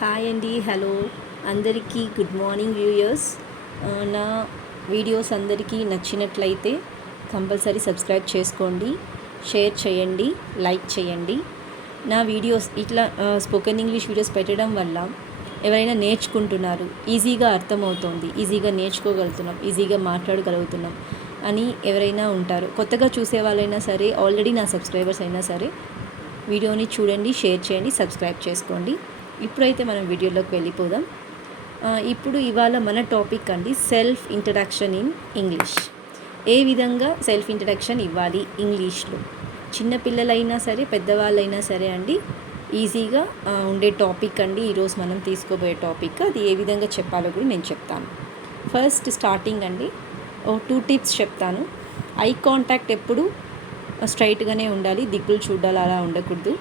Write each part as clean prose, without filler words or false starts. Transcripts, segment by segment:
Hi అండి, hello అందరికీ good morning viewers. నా వీడియోస్ అందరికీ నచ్చినట్లయితే కంపల్సరీ సబ్స్క్రైబ్ చేసుకోండి, షేర్ చేయండి, లైక్ చేయండి. నా వీడియోస్ ఇట్లా స్పోకెన్ ఇంగ్లీష్ వీడియోస్ పెట్టడం వల్ల ఎవరైనా నేర్చుకుంటున్నారు, ఈజీగా అర్థమవుతోంది, ఈజీగా నేర్చుకోగలుగుతున్నాం, ఈజీగా మాట్లాడగలుగుతున్నాం అని ఎవరైనా ఉంటారు. కొత్తగా చూసే వాళ్ళైనా సరే, ఆల్రెడీ నా సబ్స్క్రైబర్స్ అయినా సరే వీడియోని చూడండి, షేర్ చేయండి, సబ్స్క్రైబ్ చేసుకోండి. ఇప్పుడైతే మనం వీడియోలోకి వెళ్ళిపోదాం. ఇప్పుడు ఇవాళ మన టాపిక్ అండి సెల్ఫ్ ఇంట్రడక్షన్ ఇన్ ఇంగ్లీష్. ఏ విధంగా సెల్ఫ్ ఇంట్రడక్షన్ ఇవ్వాలి ఇంగ్లీష్లో, చిన్నపిల్లలైనా సరే పెద్దవాళ్ళైనా సరే అండి, ఈజీగా ఉండే టాపిక్ అండి ఈరోజు మనం తీసుకోబోయే టాపిక్. అది ఏ విధంగా చెప్పాలో కూడా నేను చెప్తాను. ఫస్ట్ స్టార్టింగ్ అండి 2 టిప్స్ చెప్తాను. ఐ కాంటాక్ట్ ఎప్పుడు స్ట్రైట్గానే ఉండాలి, దిక్కులు చూడాలి అలా ఉండకూడదు.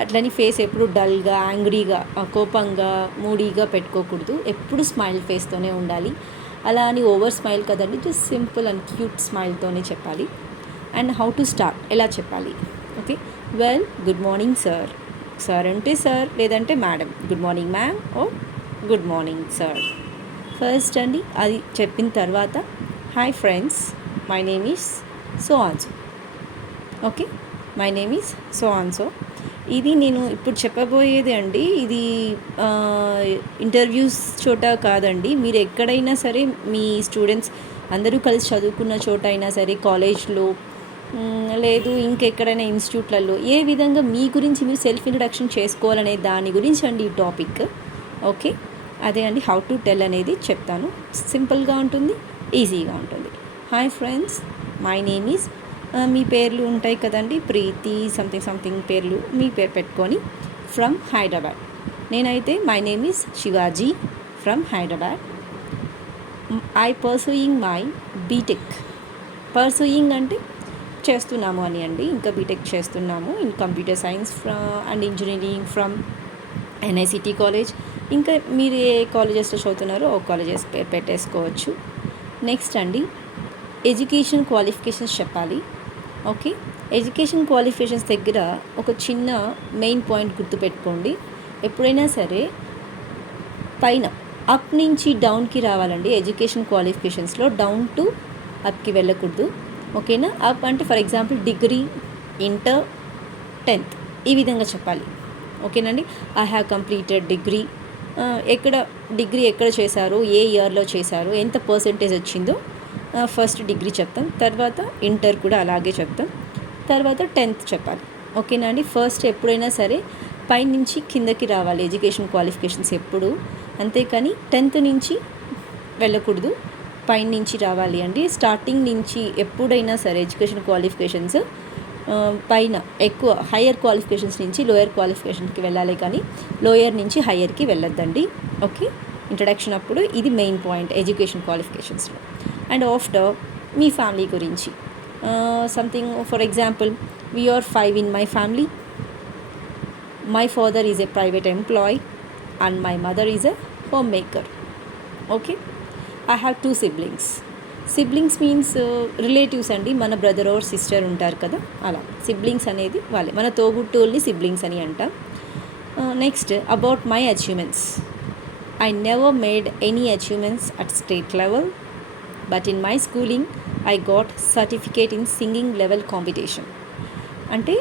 అట్లని ఫేస్ ఎప్పుడు డల్గా, యాంగ్రీగా, కోపంగా, మూడీగా పెట్టుకోకూడదు. ఎప్పుడు స్మైల్ ఫేస్తోనే ఉండాలి. అలా అని ఓవర్ స్మైల్ కదండి, జస్ట్ సింపుల్ అండ్ క్యూట్ స్మైల్తోనే చెప్పాలి. అండ్ హౌ టు స్టార్ట్, ఎలా చెప్పాలి? Okay, well, good morning sir. Sir అంటే సార్, లేదంటే మేడం. గుడ్ మార్నింగ్ మ్యామ్ ఓ గుడ్ మార్నింగ్ సార్. ఫస్ట్ అండి అది చెప్పిన తర్వాత hi friends, my name is so on so. Okay, my name is so on so. ఇది నేను ఇప్పుడు చెప్పబోయేది అండి, ఇది ఇంటర్వ్యూస్ చోట కాదండి. మీరు ఎక్కడైనా సరే మీ స్టూడెంట్స్ అందరూ కలిసి చదువుకున్న చోట అయినా సరే, కాలేజ్లో లేదు ఇంకెక్కడైనా ఇన్స్టిట్యూట్లలో, ఏ విధంగా మీ గురించి మీరు సెల్ఫ్ ఇంట్రడక్షన్ చేసుకోవాలనే దాని గురించి అండి ఈ టాపిక్. ఓకే, అదే అండి హౌ టు టెల్ అనేది చెప్తాను. సింపుల్గా ఉంటుంది, ఈజీగా ఉంటుంది. Hi friends, my name is, మీ పేర్లు ఉంటాయి కదండి, ప్రీతి సంథింగ్ సంథింగ్ పేర్లు, మీ పేరు పెట్టుకొని ఫ్రమ్ హైదరాబాద్. నేనైతే my name is Shivaji from Hyderabad. I pursuing my BTech. Pursuing అంటే చేస్తున్నాము అని అండి, ఇంకా బీటెక్ చేస్తున్నాము in computer science and engineering from NICT college. ఇంకా మీరు ఏ కాలేజెస్లో చదువుతున్నారో ఓ కాలేజెస్ పేరు పెట్టేసుకోవచ్చు. నెక్స్ట్ అండి ఎడ్యుకేషన్ క్వాలిఫికేషన్స్ చెప్పాలి. ఓకే, ఎడ్యుకేషన్ క్వాలిఫికేషన్స్ దగ్గర ఒక చిన్న మెయిన్ పాయింట్ గుర్తుపెట్టుకోండి. ఎప్పుడైనా సరే పైన అప్ నుంచి డౌన్కి రావాలండి. ఎడ్యుకేషన్ క్వాలిఫికేషన్స్లో డౌన్ టు అప్కి వెళ్ళకూడదు. ఓకేనా? అప్ అంటే for example degree, inter, 10th ఈ విధంగా చెప్పాలి. ఓకేనండి. I have completed degree. ఎక్కడ డిగ్రీ ఎక్కడ చేశారో, ఏ ఇయర్లో చేశారో, ఎంత పర్సెంటేజ్ వచ్చిందో ఫస్ట్ డిగ్రీ చెప్తాం, తర్వాత ఇంటర్ కూడా అలాగే చెప్తాం, తర్వాత 10th చెప్పాలి. ఓకేనా అండి. ఫస్ట్ ఎప్పుడైనా సరే పైనుంచి కిందకి రావాలి ఎడ్యుకేషన్ క్వాలిఫికేషన్స్ ఎప్పుడు, అంతేకాని 10th నుంచి వెళ్ళకూడదు, పైన నుంచి రావాలి అండి. స్టార్టింగ్ నుంచి ఎప్పుడైనా సరే ఎడ్యుకేషన్ క్వాలిఫికేషన్స్ పైన ఎక్కువ హయ్యర్ క్వాలిఫికేషన్స్ నుంచి లోయర్ క్వాలిఫికేషన్కి వెళ్ళాలి, కానీ లోయర్ నుంచి హయ్యర్కి వెళ్ళొద్దండి. ఓకే, ఇంట్రడక్షన్ అప్పుడు ఇది మెయిన్ పాయింట్ ఎడ్యుకేషన్ క్వాలిఫికేషన్స్లో. అండ్ ఆఫ్టర్ మీ ఫ్యామిలీ గురించి something, for example we are 5 in my family. My father is a private employee and my mother is a homemaker. Okay, I have 2 siblings. Siblings means relatives అండి, మన brother are sister ఉంటారు కదా, అలా siblings అనేది వాళ్ళే, మన తోబుట్టువుల్ని siblings అని అంటాం. Next about my achievements. I never made any achievements at state level, but in my schooling I got certificate in singing level competition. అంటే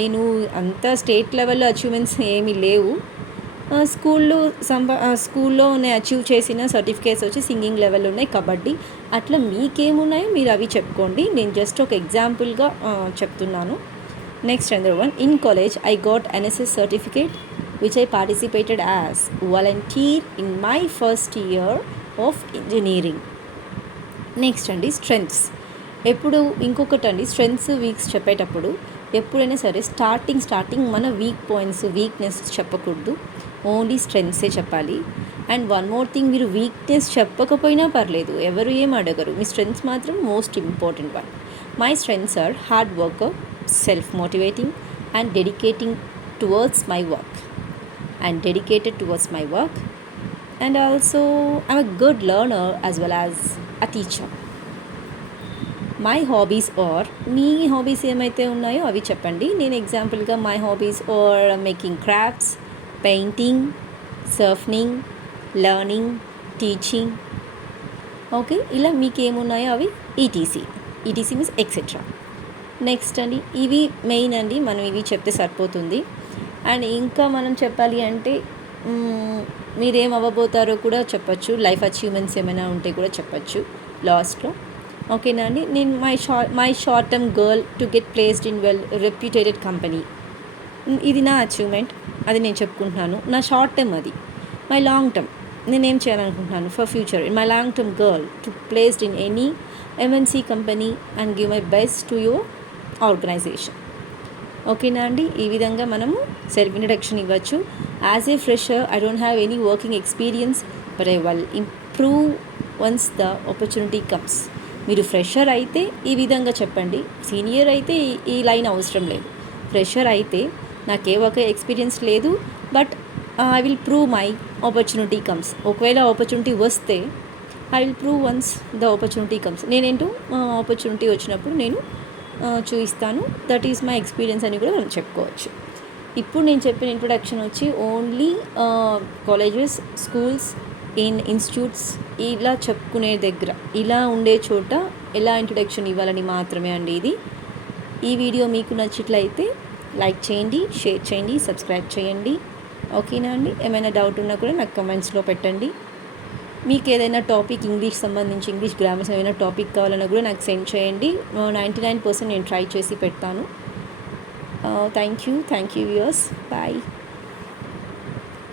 నేను అంత స్టేట్ లెవెల్లో అచీవ్మెంట్స్ ఏమీ లేవు. స్కూల్లో నేను అచీవ్ చేసిన సర్టిఫికేట్స్ వచ్చి సింగింగ్ లెవెల్ ఉన్నాయి, కబడ్డీ, అట్లా మీకేమున్నాయో మీరు అవి చెప్పుకోండి. నేను జస్ట్ ఒక ఎగ్జాంపుల్గా చెప్తున్నాను. Next under 1, in college I got NSS certificate which I participated as volunteer in my first year of engineering. Next అండి స్ట్రెంగ్త్స్. ఎప్పుడు ఇంకొకటి అండి, స్ట్రెంగ్త్స్ వీక్స్ చెప్పేటప్పుడు ఎప్పుడైనా సరే స్టార్టింగ్ మన వీక్ పాయింట్స్, వీక్నెస్ చెప్పకూడదు, ఓన్లీ స్ట్రెంగ్త్సే చెప్పాలి. అండ్ వన్ మోర్ థింగ్, మీరు వీక్నెస్ చెప్పకపోయినా పర్లేదు, ఎవరు ఏం అడగరు, మీ స్ట్రెంగ్త్స్ మాత్రం most important one. My strengths are hard worker, self motivating and dedicated towards my work and also I'm a good learner as well as a teacher. My hobbies are, మీ hobbies ఏమైతే ఉన్నాయో అవి చెప్పండి. నేను ఎగ్జాంపుల్గా my hobbies are making crafts, painting, surfing, learning, teaching. Okay, ఇలా మీకు ఏమున్నాయో అవి ETC. ETC means etcetera. Next అండి, ఇవి మెయిన్ అండి, మనం ఇవి చెప్తే సరిపోతుంది. అండ్ ఇంకా మనం చెప్పాలి అంటే మీరేం అవ్వబోతారో కూడా చెప్పచ్చు, లైఫ్ అచీవ్మెంట్స్ ఏమైనా ఉంటే కూడా చెప్పచ్చు లాస్ట్లో. ఓకేనా అండి. నేను my short term goal to get placed in well reputed company, ఇది నా అచీవ్మెంట్, అది నేను చెప్పుకుంటున్నాను. నా షార్ట్ టర్మ్ అది. మై లాంగ్ టర్మ్, నేనేం చేయాలనుకుంటున్నాను for future, in my long term goal to placed in any MNC company and give my best to your organization. ఓకేనా అండి. ఈ విధంగా మనము సెల్ఫ్ ఇంట్రడక్షన్ ఇవ్వచ్చు. As a fresher I don't have any working experience but I will improve once the opportunity comes. మీరు fresher అయితే ఈ విధంగా చెప్పండి, సీనియర్ అయితే ఈ లైన్ అవసరం లేదు. ఫ్రెషర్ అయితే నాకే ఒక ఎక్స్పీరియన్స్ లేదు but I will prove my opportunity comes. ఒకవేళ ఆపర్చునిటీ వస్తే I will prove once the opportunity comes. నేనేంటో ఆపర్చునిటీ వచ్చినప్పుడు నేను చూపిస్తాను, దట్ ఈజ్ మై ఎక్స్పీరియన్స్ అని కూడా మనం చెప్పుకోవచ్చు. ఇప్పుడు నేను చెప్పిన ఇంట్రొడక్షన్ వచ్చి ఓన్లీ కాలేజెస్, స్కూల్స్, ఇన్స్టిట్యూట్స్ ఇలా చెప్పుకునే దగ్గర, ఇలా ఉండే చోట ఎలా ఇంట్రొడక్షన్ ఇవ్వాలని మాత్రమే అండి ఇది. ఈ వీడియో మీకు నచ్చినట్లయితే లైక్ చేయండి, షేర్ చేయండి, సబ్స్క్రైబ్ చేయండి. ఓకేనా అండి. ఏమైనా డౌట్ ఉన్నా కూడా నాకు కమెంట్స్లో పెట్టండి. మీకు ఏదైనా టాపిక్ ఇంగ్లీష్ సంబంధించి, ఇంగ్లీష్ గ్రామర్స్ ఏమైనా టాపిక్ కావాలన్నా కూడా నాకు సెండ్ చేయండి. 99% నేను ట్రై చేసి పెడతాను. Thank you viewers. బాయ్.